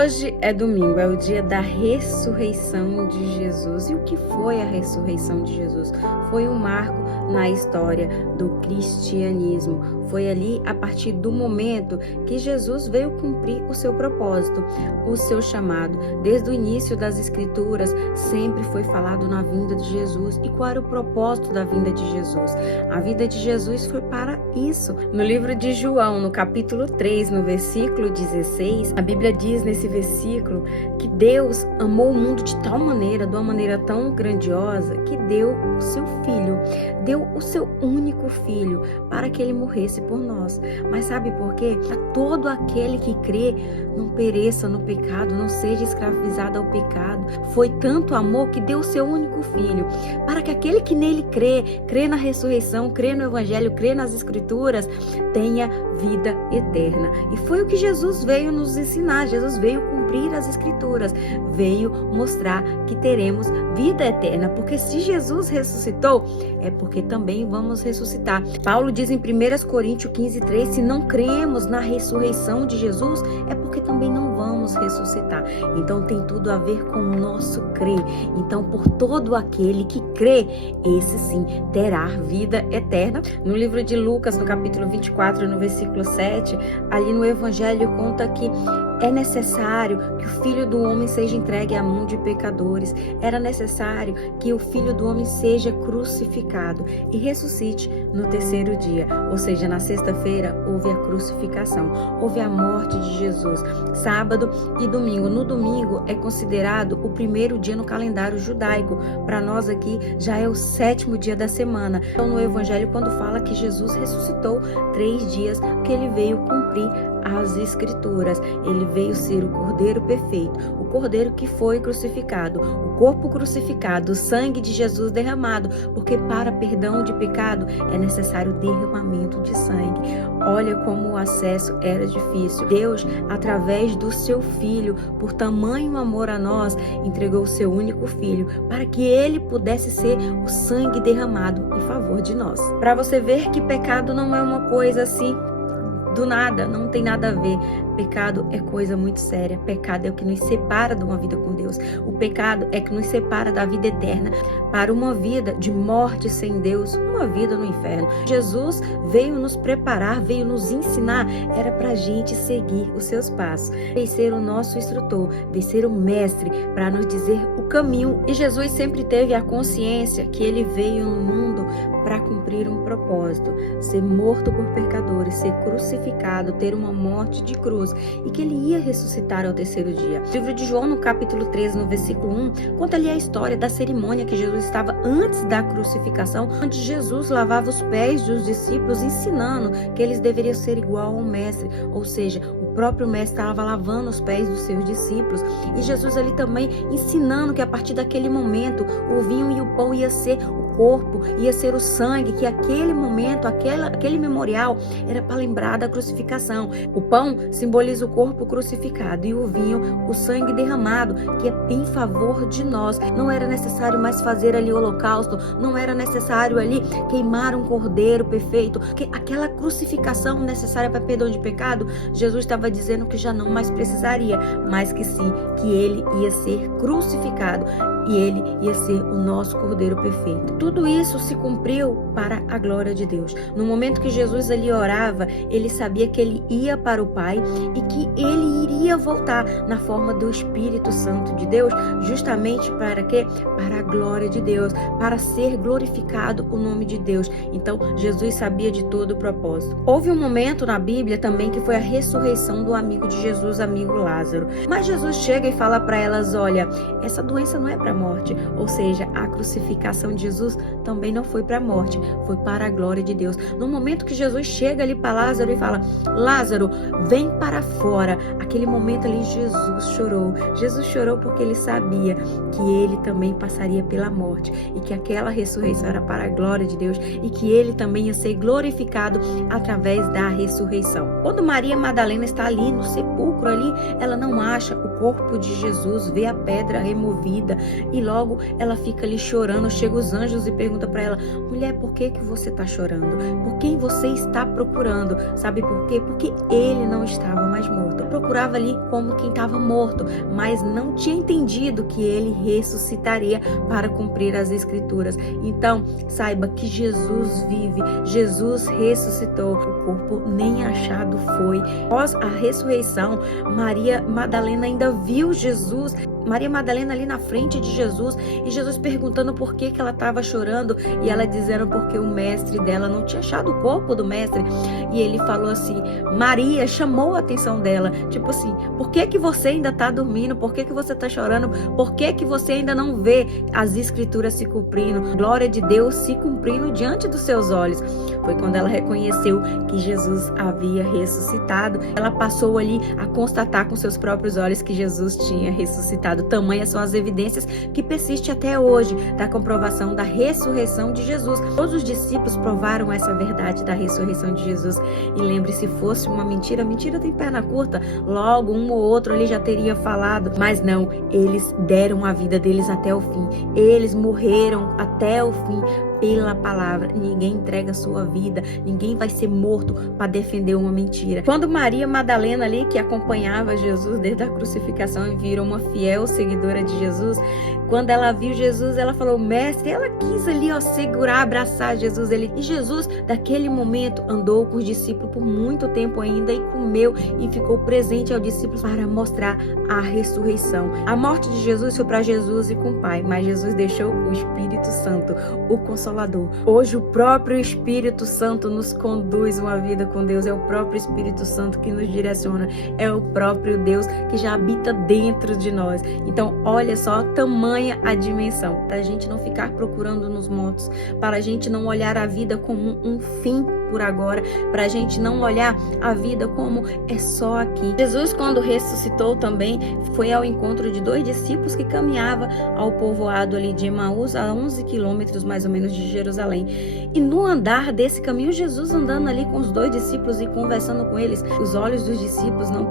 Hoje é domingo, é o dia da ressurreição de Jesus. E o que foi a ressurreição de Jesus? Foi um marco na história do cristianismo. Foi ali, a partir do momento que Jesus veio cumprir o seu propósito, o seu chamado. Desde o início das Escrituras, sempre foi falado na vinda de Jesus. E qual era o propósito da vinda de Jesus? A vinda de Jesus foi para isso. No livro de João, no capítulo 3, no versículo 16, a Bíblia diz nesse versículo que Deus amou o mundo de tal maneira, de uma maneira tão grandiosa, que deu o seu filho, deu o seu único filho para que ele morresse por nós. Mas sabe por quê? Para todo aquele que crê não pereça no pecado, não seja escravizado ao pecado. Foi tanto amor que deu o seu único filho, para que aquele que nele crê na ressurreição, crê no evangelho, crê nas escrituras, tenha vida eterna. E foi o que Jesus veio nos ensinar. Jesus veio cumprir as escrituras, veio mostrar que teremos vida eterna, porque se Jesus ressuscitou, é porque também vamos ressuscitar. Paulo diz em 1 Coríntios 15:3, se não cremos na ressurreição de Jesus, é porque também não vamos ressuscitar. Então tem tudo a ver com o nosso crer. Então, por todo aquele que crê, esse sim terá vida eterna. No livro de Lucas, no capítulo 24, no versículo 7, ali no evangelho conta que é necessário que o Filho do Homem seja entregue à mão de pecadores. Era necessário que o Filho do Homem seja crucificado e ressuscite no terceiro dia. Ou seja, na sexta-feira houve a crucificação, houve a morte de Jesus. Sábado e domingo. No domingo é considerado o primeiro dia no calendário judaico. Para nós aqui já é o 7º dia da semana. Então no Evangelho, quando fala que Jesus ressuscitou 3 dias, que ele veio cumprir as escrituras. Ele veio ser o Cordeiro perfeito, o Cordeiro que foi crucificado, o corpo crucificado, o sangue de Jesus derramado, porque para perdão de pecado é necessário derramamento de sangue. Olha como o acesso era difícil. Deus, através do seu Filho, por tamanho amor a nós, entregou o seu único Filho para que ele pudesse ser o sangue derramado em favor de nós. Para você ver que pecado não é uma coisa assim do nada, não tem nada a ver. Pecado é coisa muito séria. Pecado é o que nos separa de uma vida com Deus. O pecado é que nos separa da vida eterna para uma vida de morte sem Deus, uma vida no inferno. Jesus veio nos preparar, veio nos ensinar, era pra gente seguir os seus passos. Veio ser o nosso instrutor, veio ser o mestre para nos dizer o caminho. E Jesus sempre teve a consciência que ele veio no mundo para cumprir um propósito, ser morto por pecadores, ser crucificado, ter uma morte de cruz e que ele ia ressuscitar ao terceiro dia. O livro de João, no capítulo 13, no versículo 1, conta ali a história da cerimônia que Jesus estava antes da crucificação, onde Jesus lavava os pés dos discípulos, ensinando que eles deveriam ser igual ao mestre, ou seja, o próprio mestre estava lavando os pés dos seus discípulos. E Jesus ali também ensinando que a partir daquele momento o vinho e o pão ia ser o corpo, ia ser o sangue, que aquele momento, aquele memorial era para lembrar da crucificação. O pão simboliza o corpo crucificado e o vinho, o sangue derramado, que é em favor de nós. Não era necessário mais fazer ali o holocausto, não era necessário ali queimar um cordeiro perfeito, que aquela crucificação necessária para perdão de pecado, Jesus estava dizendo que já não mais precisaria, mas que sim, que ele ia ser crucificado e ele ia ser o nosso Cordeiro perfeito. Tudo isso se cumpriu para a glória de Deus. No momento que Jesus ali orava, ele sabia que ele ia para o Pai e que ele iria voltar na forma do Espírito Santo de Deus, justamente para quê? Para a glória de Deus, para ser glorificado o nome de Deus. Então, Jesus sabia de todo o propósito. Houve um momento na Bíblia também que foi a ressurreição do amigo de Jesus, amigo Lázaro. Mas Jesus chega e fala para elas, olha, essa doença não é para a morte, ou seja, a crucificação de Jesus também não foi para a morte, foi para a glória de Deus. No momento que Jesus chega ali para Lázaro e fala, Lázaro, vem para fora. Aquele momento ali Jesus chorou. Jesus chorou porque ele sabia que ele também passaria pela morte e que aquela ressurreição era para a glória de Deus e que ele também ia ser glorificado através da ressurreição. Quando Maria Madalena está ali no sepulcro ali, ela não acha o corpo de Jesus, vê a pedra removida e logo ela fica ali chorando. Chega os anjos e pergunta para ela, mulher, por que você está chorando? Por quem você está procurando? Sabe por quê? Porque ele não estava mais morto. procurava ali como quem estava morto, mas não tinha entendido que ele ressuscitaria para cumprir as Escrituras. Então, saiba que Jesus vive, Jesus ressuscitou, o corpo nem achado foi. Após a ressurreição, Maria Madalena ainda viu Jesus, Maria Madalena ali na frente de Jesus, e Jesus perguntando por que ela estava chorando, e ela dizendo porque o mestre dela não tinha achado o corpo do mestre. E ele falou assim, Maria, chamou a atenção dela, tipo assim, por que você ainda está dormindo? Por que você está chorando? Por que você ainda não vê as Escrituras se cumprindo? Glória de Deus se cumprindo diante dos seus olhos. Foi quando ela reconheceu que Jesus havia ressuscitado. Ela passou ali a constatar com seus próprios olhos que Jesus tinha ressuscitado. Tamanhas são as evidências que persistem até hoje da comprovação da ressurreição de Jesus. Todos os discípulos provaram essa verdade da ressurreição de Jesus. E lembre, se fosse uma mentira, mentira tem perna curta, logo um ou outro ali já teria falado, mas não, eles deram a vida deles até o fim, eles morreram até o fim pela palavra. Ninguém entrega a sua vida, ninguém vai ser morto para defender uma mentira. Quando Maria Madalena ali, que acompanhava Jesus desde a crucificação e virou uma fiel seguidora de Jesus, quando ela viu Jesus, ela falou, mestre, ela quis ali, segurar, abraçar Jesus. E Jesus, daquele momento, andou com os discípulos por muito tempo ainda e comeu e ficou presente aos discípulos para mostrar a ressurreição. A morte de Jesus foi para Jesus e com o Pai, mas Jesus deixou o Espírito Santo, o Consolador. Hoje o próprio Espírito Santo nos conduz uma vida com Deus, é o próprio Espírito Santo que nos direciona, é o próprio Deus que já habita dentro de nós. Então, olha só, tamanha a dimensão, para a gente não ficar procurando nos mortos, para a gente não olhar a vida como um fim por agora, para a gente não olhar a vida como é só aqui. Jesus, quando ressuscitou também, foi ao encontro de 2 discípulos que caminhavam ao povoado ali de Emaús, a 11 quilômetros mais ou menos de Jerusalém. E no andar desse caminho, Jesus andando ali com os 2 discípulos e conversando com eles, os olhos dos discípulos não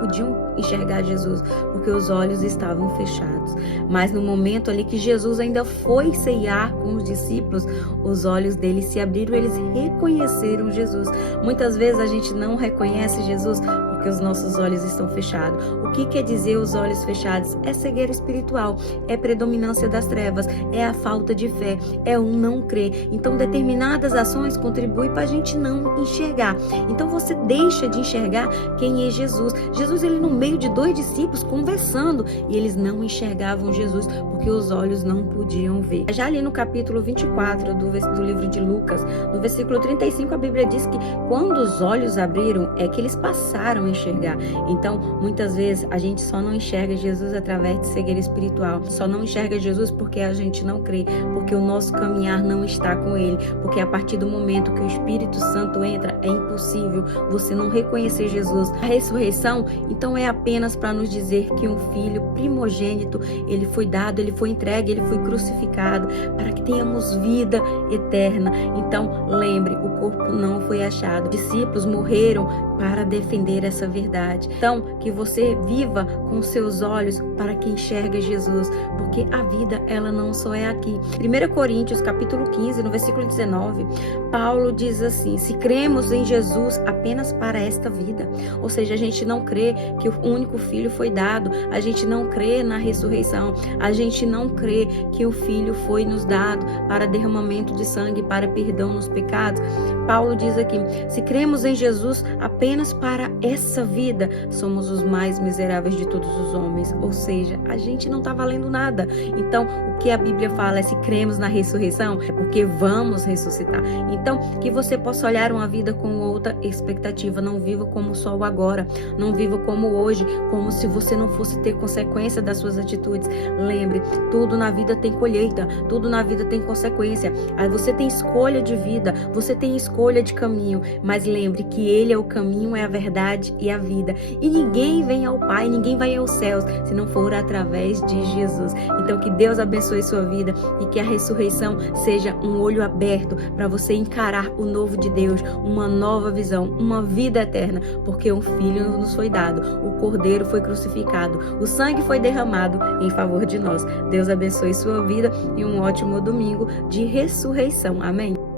podiam enxergar Jesus, porque os olhos estavam fechados. Mas no momento ali que Jesus ainda foi ceiar com os discípulos, os olhos deles se abriram, eles reconheceram Jesus. Muitas vezes a gente não reconhece Jesus porque os nossos olhos estão fechados. O que quer dizer os olhos fechados? É cegueira espiritual, é predominância das trevas, é a falta de fé, é um não crer. Então determinadas ações contribuem para a gente não enxergar. Então você deixa de enxergar quem é Jesus. Jesus, ele no meio de 2 discípulos conversando, e eles não enxergavam Jesus porque os olhos não podiam ver. Já ali no capítulo 24 do livro de Lucas, no versículo 35, a Bíblia diz que quando os olhos abriram, é que eles passaram a enxergar. Então, muitas vezes, a gente só não enxerga Jesus através de cegueira espiritual. Só não enxerga Jesus porque a gente não crê, porque o nosso caminhar não está com Ele. Porque a partir do momento que o Espírito Santo entra, é impossível você não reconhecer Jesus. A ressurreição, então, é apenas para nos dizer que um filho primogênito, ele foi dado, ele foi entregue, ele foi crucificado, para que tenhamos vida eterna. Então, lembre, o corpo não foi achado. Os discípulos morreram para defender essa verdade. Então, que você viva com seus olhos para que enxergue Jesus, porque a vida, ela não só é aqui. 1 Coríntios, capítulo 15, no versículo 19, Paulo diz assim, se cremos em Jesus apenas para esta vida, ou seja, a gente não crê que o único filho foi dado, a gente não crê na ressurreição, a gente não crê que o filho foi nos dado para derramamento de sangue, para perdão nos pecados. Paulo diz aqui, se cremos em Jesus apenas para essa vida, somos os mais miseráveis de todos os homens, ou seja, a gente não está valendo nada. Então, o que a Bíblia fala é, se cremos na ressurreição, é porque vamos ressuscitar. Então, que você possa olhar uma vida com outra expectativa, não viva como só o agora, não viva como hoje, como se você não fosse ter consequência das suas atitudes. Lembre, tudo na vida tem colheita, tudo na vida tem consequência. Aí você tem escolha de vida, você tem escolha de caminho, mas lembre que Ele é o caminho, é a verdade e a vida. E ninguém vem ao Pai, ninguém vai aos céus, se não for através de Jesus. Então, que Deus abençoe sua vida e que a ressurreição seja um olho aberto para você encarar o novo de Deus, uma nova visão, uma vida eterna, porque um filho nos foi dado, o Cordeiro foi crucificado, o sangue foi derramado em favor de nós. Deus abençoe sua vida e um ótimo domingo de ressurreição. Amém.